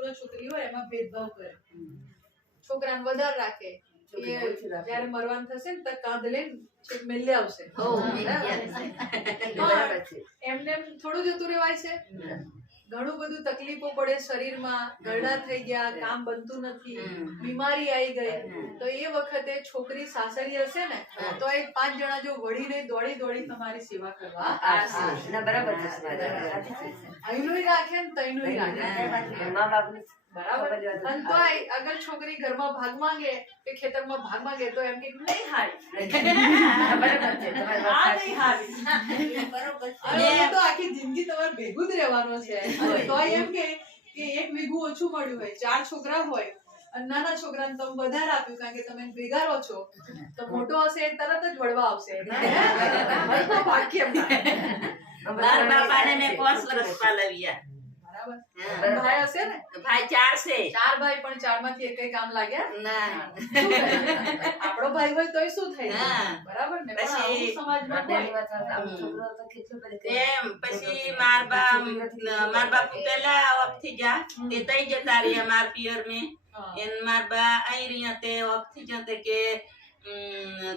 છોકરો છોકરી હોય એમાં ભેદભાવ કરે, છોકરાને વધારે રાખે, જયારે મરવાનું થશે ને તો કાંધ લઈને છેક મેલે આવશે. એમને થોડું જતું રહેવાય છે, ઘણું બધું તકલીફો પડે શરીરમાં, ગરડા થઈ ગયા, કામ બનતું નથી, બીમારી આવી ગઈ, તો એ વખતે છોકરી સાસરી હશે ને તો એ 5 જણા જો વળીને દોડી દોડી તમારી સેવા કરવા આવશે. અહીંનું રાખે ને તઈનું રાખે, બરાબર. અને તો અગર છોકરી ઘરમાં ભાગ માંગે કે ખેતરમાં ભાગ માંગે તો એમ કે નહીં હારી, તો આખી જિંદગી તમારે ભેગું જ રહેવાનું છે. તો એમ કે 1 વીઘું ઓછું મળ્યું હોય, 4 છોકરા હોય અને નાના છોકરાને તમે વધારે આપ્યું કારણ કે તમે ભેગા રહો છો, તો મોટો હશે એ તરત જ વળવા આવશે. ભાઈ હશે ને? ભાઈ 4 છે. 4 ભાઈ, પણ 4 માંથી એક કામ લાગ્યા ના. આપણો ભાઈ હોય તોય શું થઈ જાય, બરાબર ને? પછી સમાજમાં પછી માર બાપ પેલા ઓફ થઈ ગયા, તે તઈ જતા રહ્યા માર પિયર में, એન માર બા આઈ રહ્યા તે ઓફ થઈ જતે કે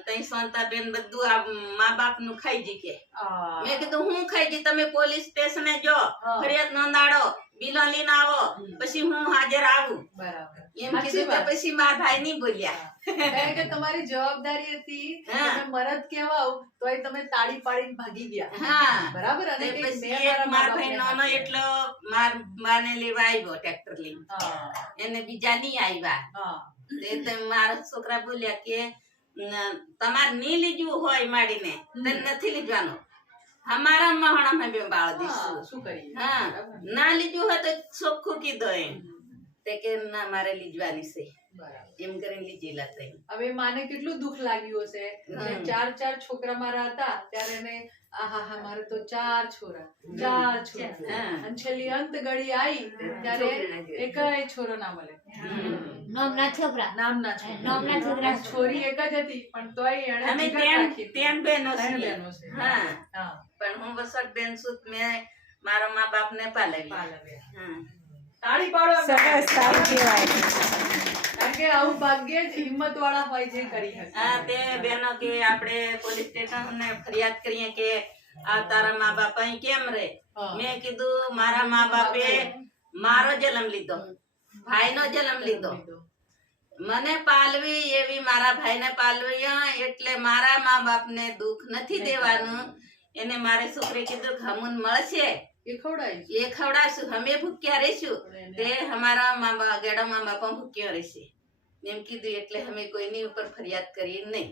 તઈ સંતા બેન બધું આ મા બાપ નું ખાઈ જી કે. મેં કીધું હું ખાઈ જી, તમે પોલીસ સ્ટેશને જો ફરિયાદ નોંધાડો, બિલો લઈને આવો, પછી હું હાજર આવું. બરાબર. એમ કીધું પછી મારા ભાઈ નહીં બોલ્યા. કારણ કે તમારી જવાબદારી હતી, તમે મરદ કહેવાવ તોય તમે તાળી પાડીને ભાગી ગયા. હા, બરાબર. અને પછી મારા ભાઈ નાનો એટલો માર બાને લેવા આવ્યો ટ્રેક્ટર લઈને, એને બીજા નહીં આવ્યા. તે મારા છોકરા બોલ્યા કે તમારે નહીં લીધું હોય માડીને તને નથી લીધવાનું, અમારા મહાણા બે બાળ દઈશું. શું કરીએ? હા, ના લીધું હોય તો ચોખ્ખું કીધો એમ, તે કે ના મારે લીધવાની છે, એમ કરીને લીધેલા તઈ. હવે માને કેટલું દુઃખ લાગ્યું હશે, 4 છોકરા મારા હતા ત્યારે એને આહા મારે તો 4 છોરા, 4 છોરા, અને છેલ્લી અંત ઘડી આવી ત્યારે એકેય છોરો ના મળે. નામના છોકરા છોરી એક જ હતી, પણ તોય એને અમે ત્રણ બહેનો છીએ. હા, પણ હું વસક બેન છું, મેં મારા મા બાપ ને પાલવ્યા. તાળી પાડો. સરસ, સારું કહેવાય. કારણ કે આવું ભાગ્ય જ હિંમત વાળા હોય જે કરી શકે. હા, તે બહેનો કે આપણે પોલીસ સ્ટેશન ને ફરિયાદ કરીએ કે આ તારા મા બાપ અહીં કેમ રે. મેં કીધું મારા મા બાપે મારો જન્મ લીધો, ભાઈ નો જન્મ લીધો, મને પાલવી એવી મારા ભાઈ ને પાલવી, એટલે મારા મા બાપ ને દુઃખ નથી દેવાનું. એને મારે છોકરી કીધું કે હમુન મળશે એ ખવડાવશું, અમે ભૂખ્યા રહીશું, તે અમારા મા બાપ ગેડા મા બાપ ભૂખ્યા રહેશે એમ કીધું. એટલે અમે કોઈની ઉપર ફરિયાદ કરી નહીં.